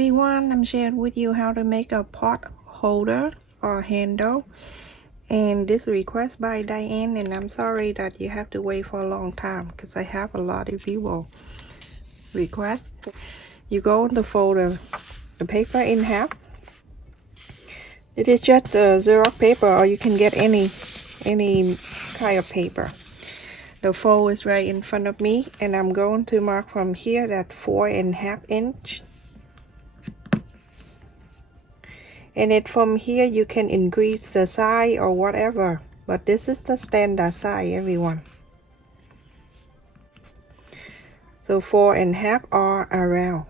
everyone, I'm sharing with you how to make a pot holder or handle, and this request by Diane, and I'm sorry that you have to wait for a long time because I have a lot of people request. You go in the folder, the paper in half. It is just a Xerox paper, or you can get any kind of paper. The fold is right in front of me, and I'm going to mark from here that 4.5 inch. And it from here you can increase the size or whatever, but this is the standard size, everyone. So 4.5 are around.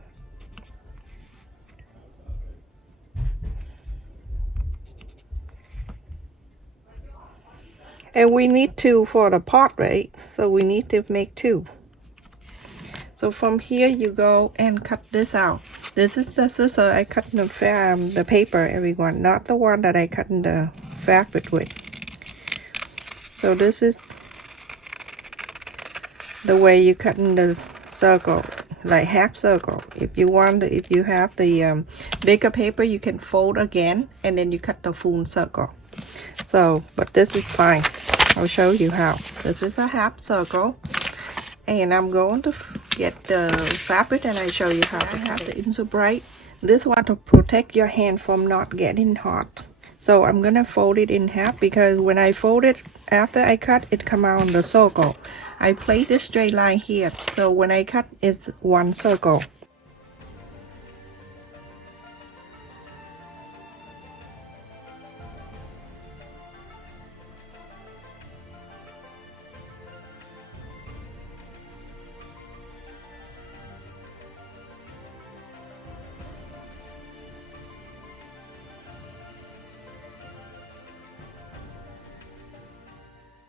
And we need 2 for the pot, right? So we need to make 2. So from here you go and cut this out. This is the scissor I cut the paper, everyone, not the one that I cut in the fabric with. So this is the way you cut in the circle, like half circle. If you have the bigger paper, you can fold again and then you cut the full circle. So, but this is fine. I'll show you how. This is a half circle, and I'm going to get the fabric and I show you how. I have the Insul-Bright. This one to protect your hand from not getting hot. So I'm gonna fold it in half, because when I fold it after I cut, it come out on the circle. I place this straight line here, so when I cut, it's one circle.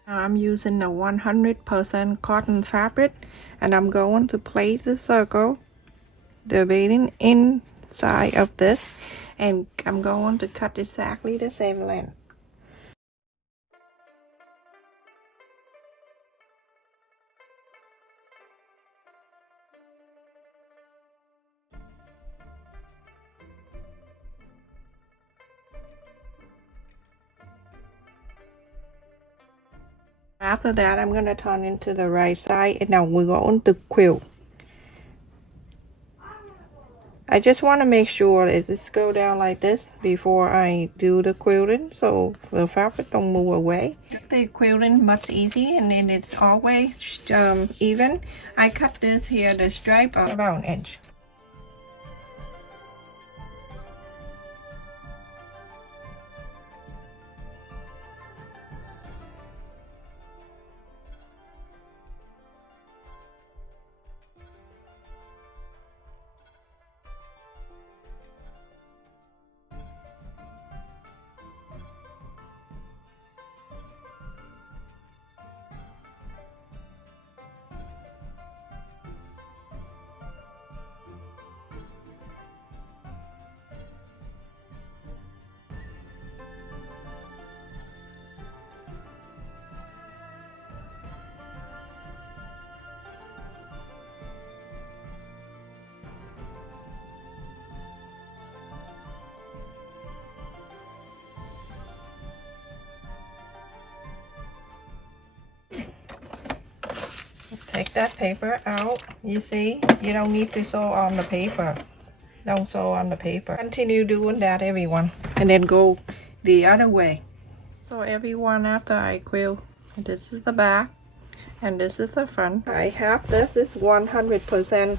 I'm using the 100% cotton fabric, and I'm going to place the circle, the beading inside of this, and I'm going to cut exactly the same length. After that, I'm going to turn into the right side, and now we're going to quilt. I just want to make sure that it's go down like this before I do the quilting, so the fabric don't move away. The quilting much easy, and then it's always even. I cut this here, the stripe, about an inch. Take that paper out. You see, you don't need to sew on the paper. Don't sew on the paper. Continue doing that, everyone, and then go the other way. So everyone, after I quilt, this is the back and this is the front. I have this is 100%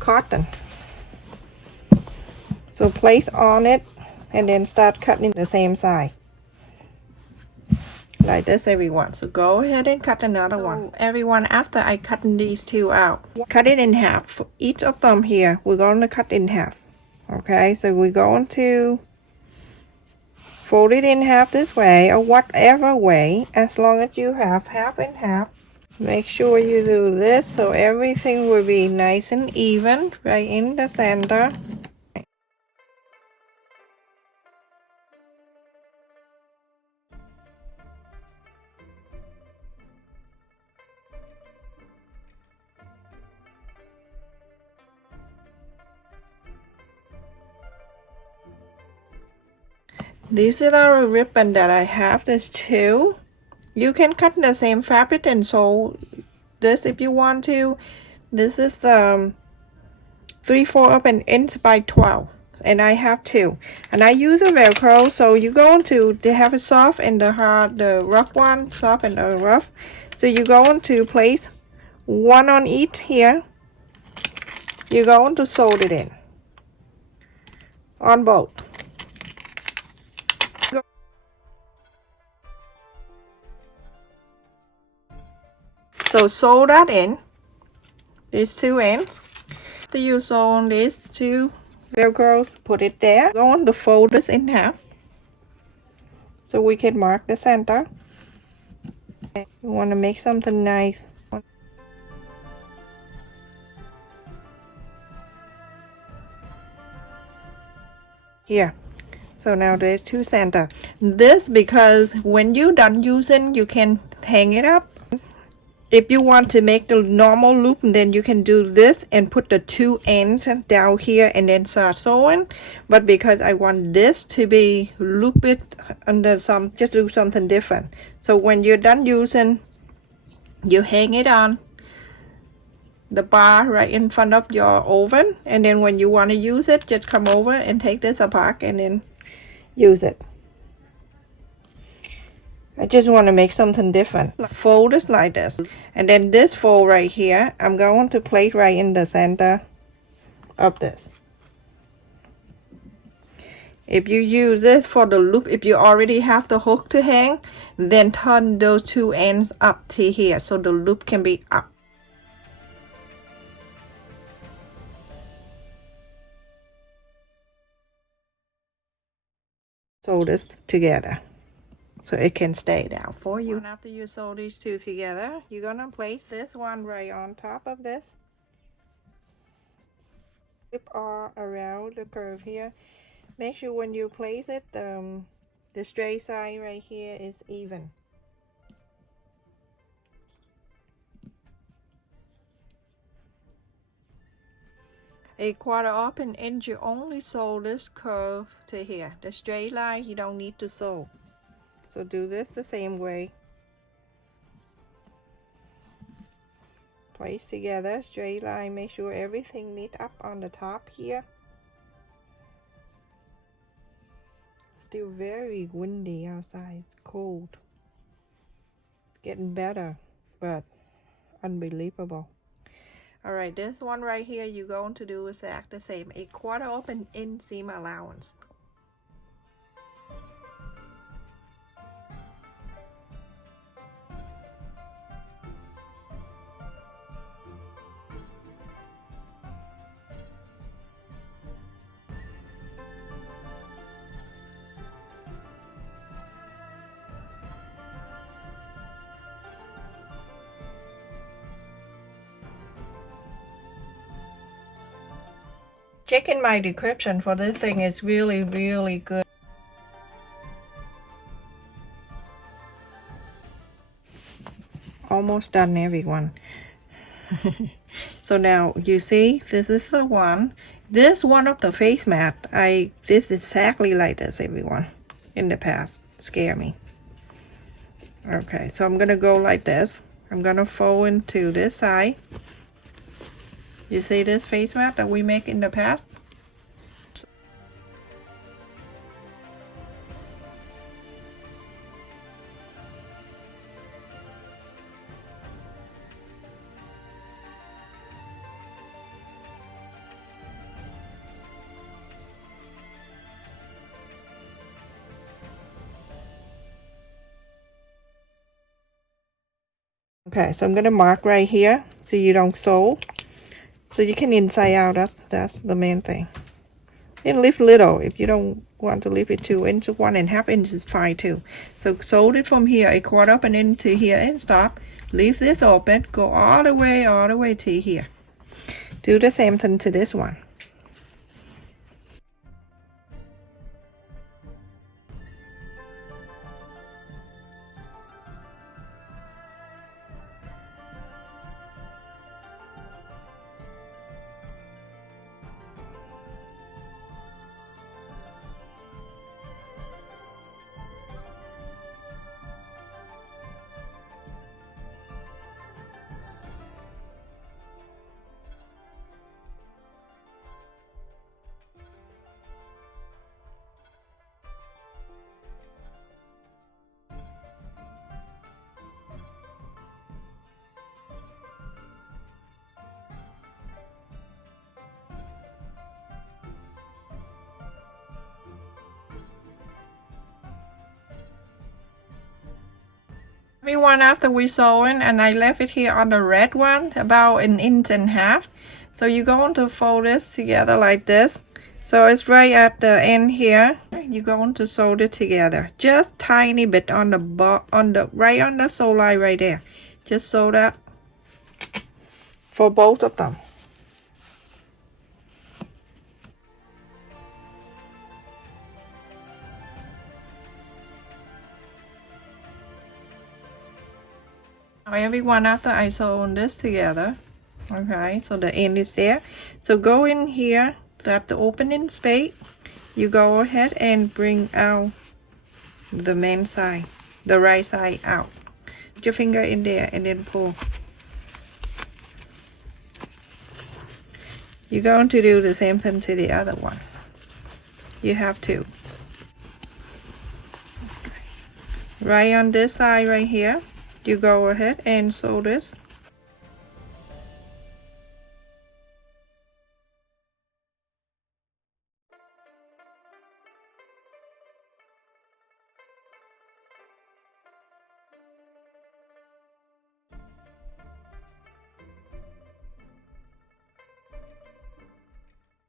cotton. So place on it and then start cutting the same side. Like this, everyone. So go ahead and cut another one. Everyone, after I cut these 2 out, cut it in half. For each of them here, we're going to cut in half. Okay, so we're going to fold it in half this way, or whatever way, as long as you have half and half. Make sure you do this so everything will be nice and even right in the center. This is our ribbon that I have. There's two. You can cut the same fabric and sew this if you want to. This is 3/4 of an inch by 12, and I have two. And I use the Velcro, so you're going to they have a soft and the hard, the rough one, soft and the rough. So you're going to place one on each here. You're going to sew it in on both. So sew that in these two ends. After you sew on these two Velcros, put it there. Going to fold this in half so we can mark the center. You want to make something nice. Here. So now there's two center. This because when you're done using, you can hang it up. If you want to make the normal loop, then you can do this and put the two ends down here and then start sewing. But because I want this to be looped under some, just do something different. So when you're done using, you hang it on the bar right in front of your oven, and then when you want to use it, just come over and take this apart and then use it. I just want to make something different. Fold it like this, and then this fold right here, I'm going to place right in the center of this. If you use this for the loop, if you already have the hook to hang, then turn those two ends up to here so the loop can be up. Sew this together so it can stay down for you. And after you sew these two together, you're gonna place this one right on top of this. Flip all around the curve here. Make sure when you place it, the straight side right here is even. A 1/4 of an inch, you only sew this curve to here. The straight line you don't need to sew. So do this the same way. Place together, straight line, make sure everything meet up on the top here. Still very windy outside, it's cold. Getting better, but unbelievable. Alright, this one right here, you're going to do is act the same. A 1/4 of an inch seam allowance. Check in my description for this thing, is really good. Almost done, everyone. So now you see, this is the one. This one of the face mat, this is exactly like this, everyone. In the past, scare me. Okay, so I'm gonna go like this. I'm gonna fold into this side. You see this face mat that we make in the past? Okay, so I'm gonna mark right here so you don't sew. So you can inside out, that's the main thing. You can lift little if you don't want to lift it 2 inches. 1.5 inches is fine too. So sew it from here, a 1/4 of an inch to here and stop. Leave this open, go all the way to here. Do the same thing to this one. Everyone, after we sewing, and I left it here on the red one about 1.5 inches. So you're going to fold this together like this. So it's right at the end here. You're going to sew it together, just tiny bit on the right on the sew line right there. Just sew that for both of them. Now everyone, after I sew this together, okay, so the end is there. So go in here, at the opening space, you go ahead and bring out the main side, the right side out. Put your finger in there and then pull. You're going to do the same thing to the other one. You have to. Right on this side right here, you go ahead and sew this.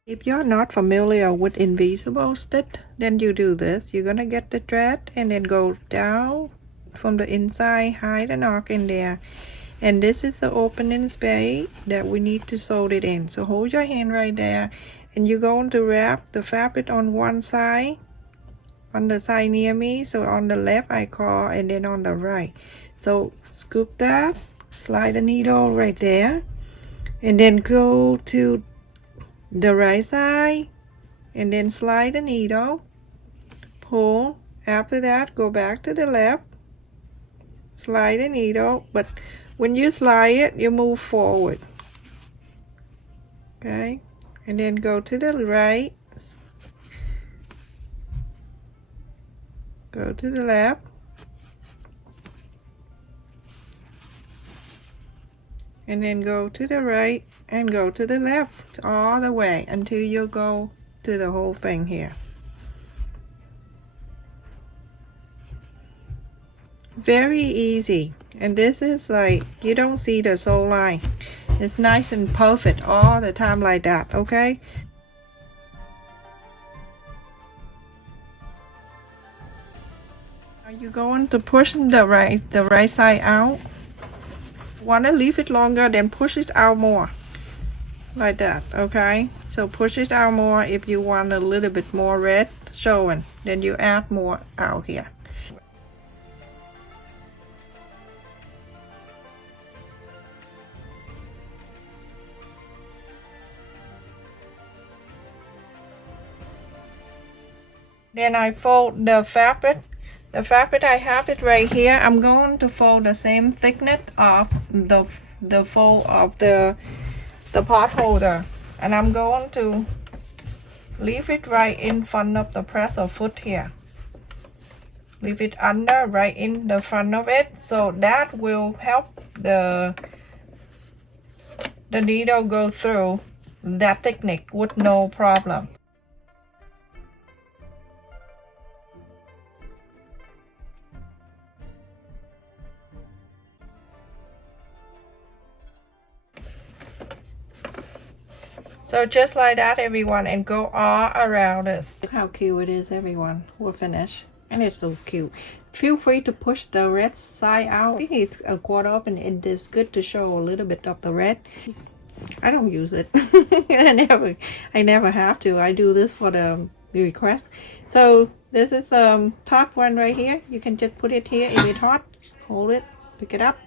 If you're not familiar with invisible stitch, then you do this. You're gonna get the thread and then go down from the inside, hide the knot in there, and this is the opening space that we need to sew it in. So hold your hand right there, and you're going to wrap the fabric on one side, on the side near me, so on the left I call, and then on the right. So scoop that, slide the needle right there, and then go to the right side and then slide the needle, pull. After that, go back to the left, slide the needle, but when you slide it, you move forward, okay, and then go to the right, go to the left, and then go to the right and go to the left all the way until you go to the whole thing here. Very easy, and this is like you don't see the sew line. It's nice and perfect all the time like that, okay? Are you going to push the right side out? Want to leave it longer, then push it out more like that, okay? So push it out more. If you want a little bit more red showing, then you add more out here. Then I fold the fabric. The fabric, I have it right here. I'm going to fold the same thickness of the fold of the pot holder, and I'm going to leave it right in front of the presser foot here. Leave it under, right in the front of it, so that will help the needle go through that thickness with no problem. So just like that, everyone, and go all around this. Look how cute it is, everyone. We're finished, and it's so cute. Feel free to push the red side out. I think it's a quarter up, and it is good to show a little bit of the red. I don't use it. I never have to. I do this for the request. So this is top one right here. You can just put it here. If it's hot, hold it, pick it up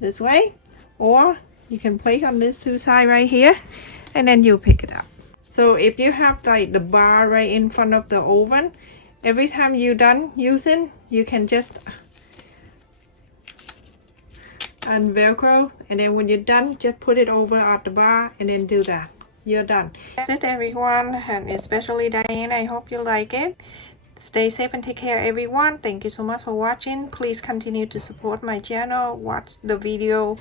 this way, or you can place on this two side right here, and then you pick it up. So if you have like the bar right in front of the oven, every time you're done using, you can just unvelcro, and then when you're done, just put it over at the bar and then do that. You're done. That's it, everyone, and especially Diane. I hope you like it. Stay safe and take care, everyone. Thank you so much for watching. Please continue to support my channel. Watch the video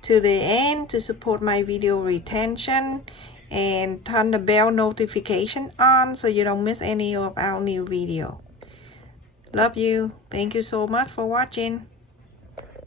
to the end to support my video retention, and turn the bell notification on so you don't miss any of our new video. Love you. Thank you so much for watching.